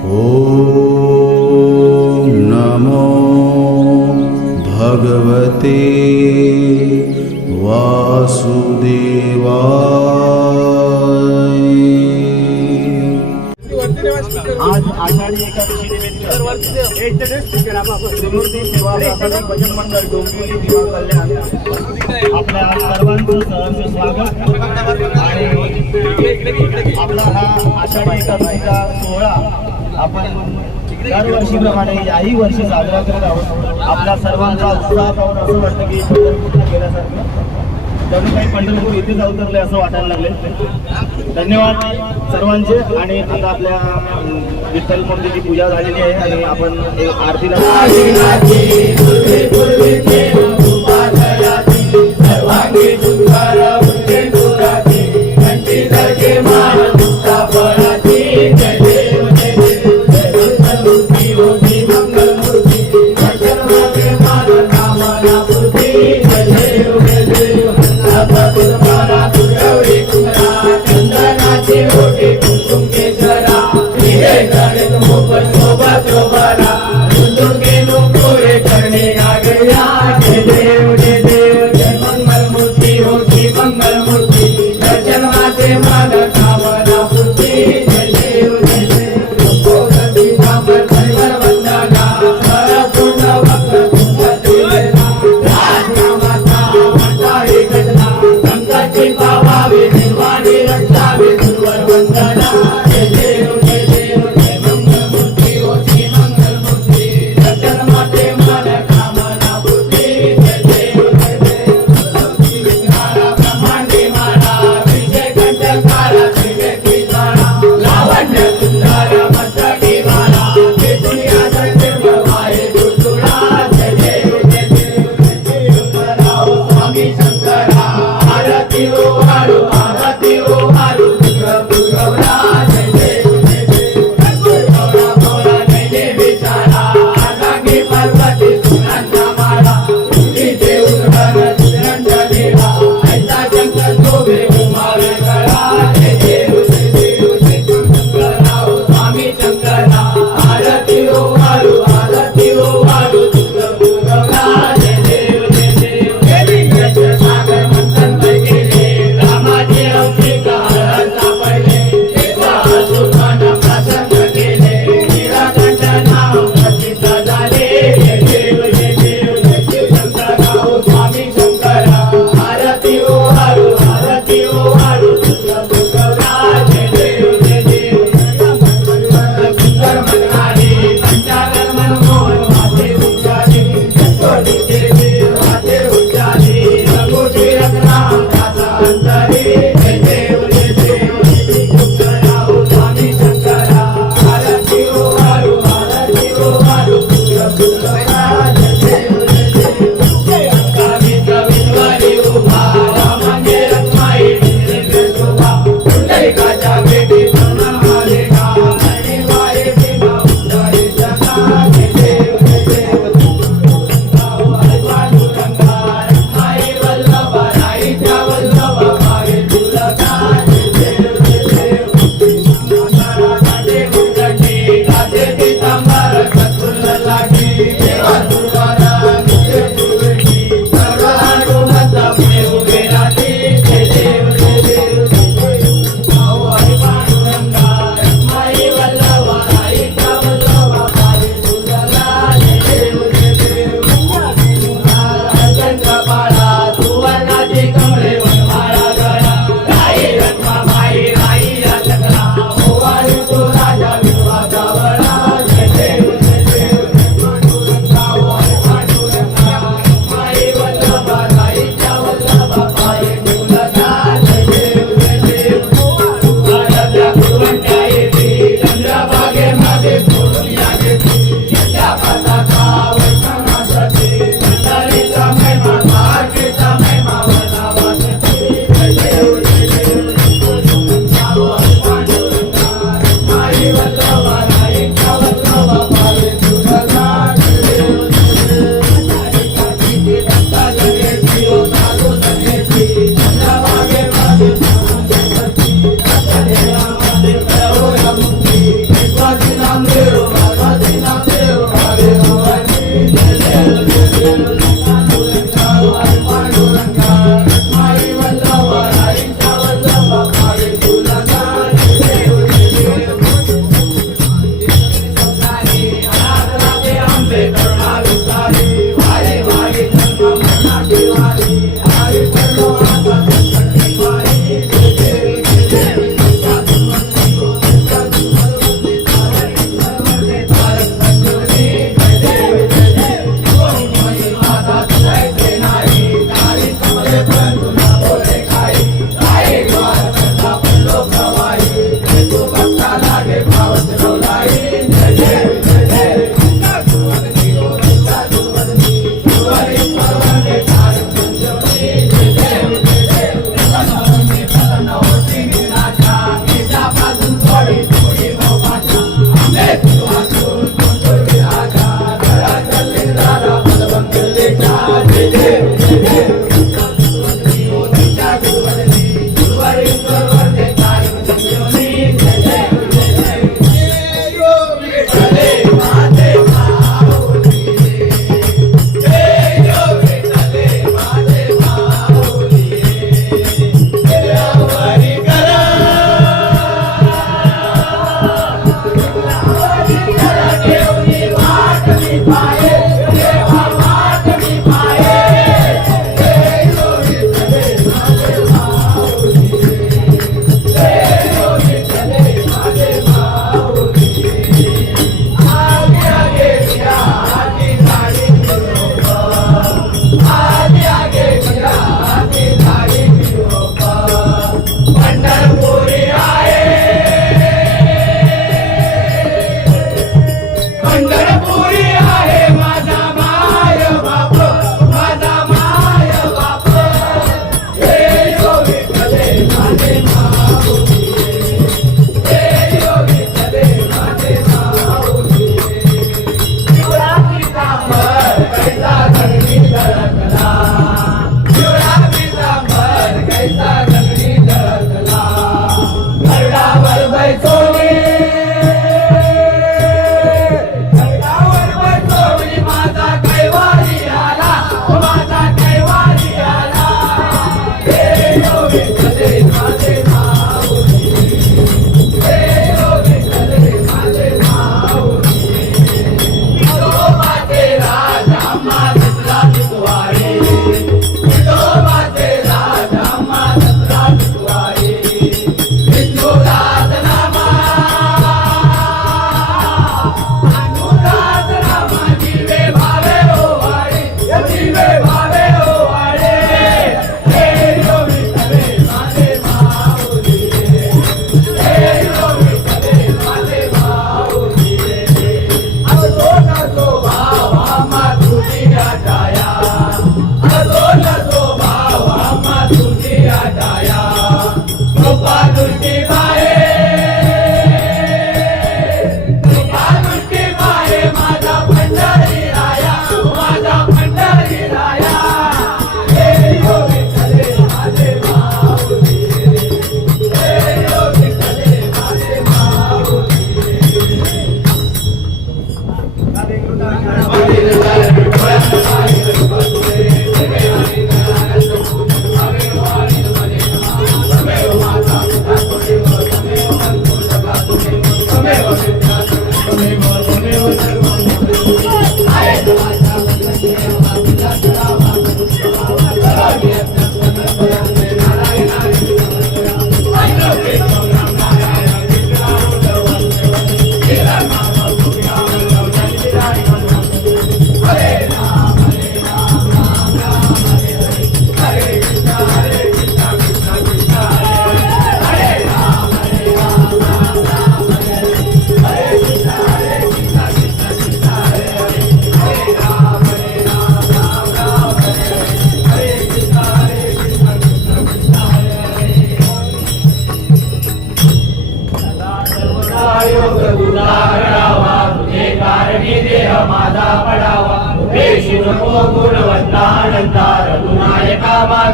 ॐ नमो भगवते वासुदेवाय। आज आषाढी भजन मंडळ डोंबिवली दिवा कल्याण आपल्या सर्वांचं सहर्ष स्वागत. आणि आपला हा आषाढी एकादशीचा सोहळा आपण दरवर्षीप्रमाणे याही वर्षी साजरा करत आहोत. आपला सर्वांचा उत्साह पाहून असं वाटतं की पंढरपूरला गेल्यासारखं. जणू काही पंढरपूर इथेच अवतरले असं वाटायला लागले. धन्यवाद सर्वांचे. आणि आता आपल्या विठ्ठल मूर्तीची पूजा झालेली आहे आणि आपण आरतीला sem palavras.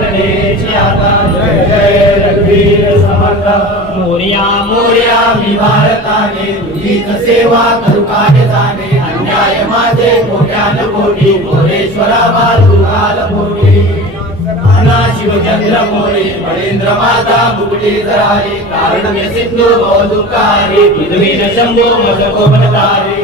गणेश आता. जय जय रघुवीर समर्थ. मोर्या मोर्या मी भारताने तुझीच सेवा करू काय जाणे अन्याय माझे कोट्यान कोटी. मोरेश्वरा बाजू काल अना शिवचंद्र मोरे बळेंद्र माता मुकुटे जरारे. कारण मे सिंधू शंभो मज कोपनकारी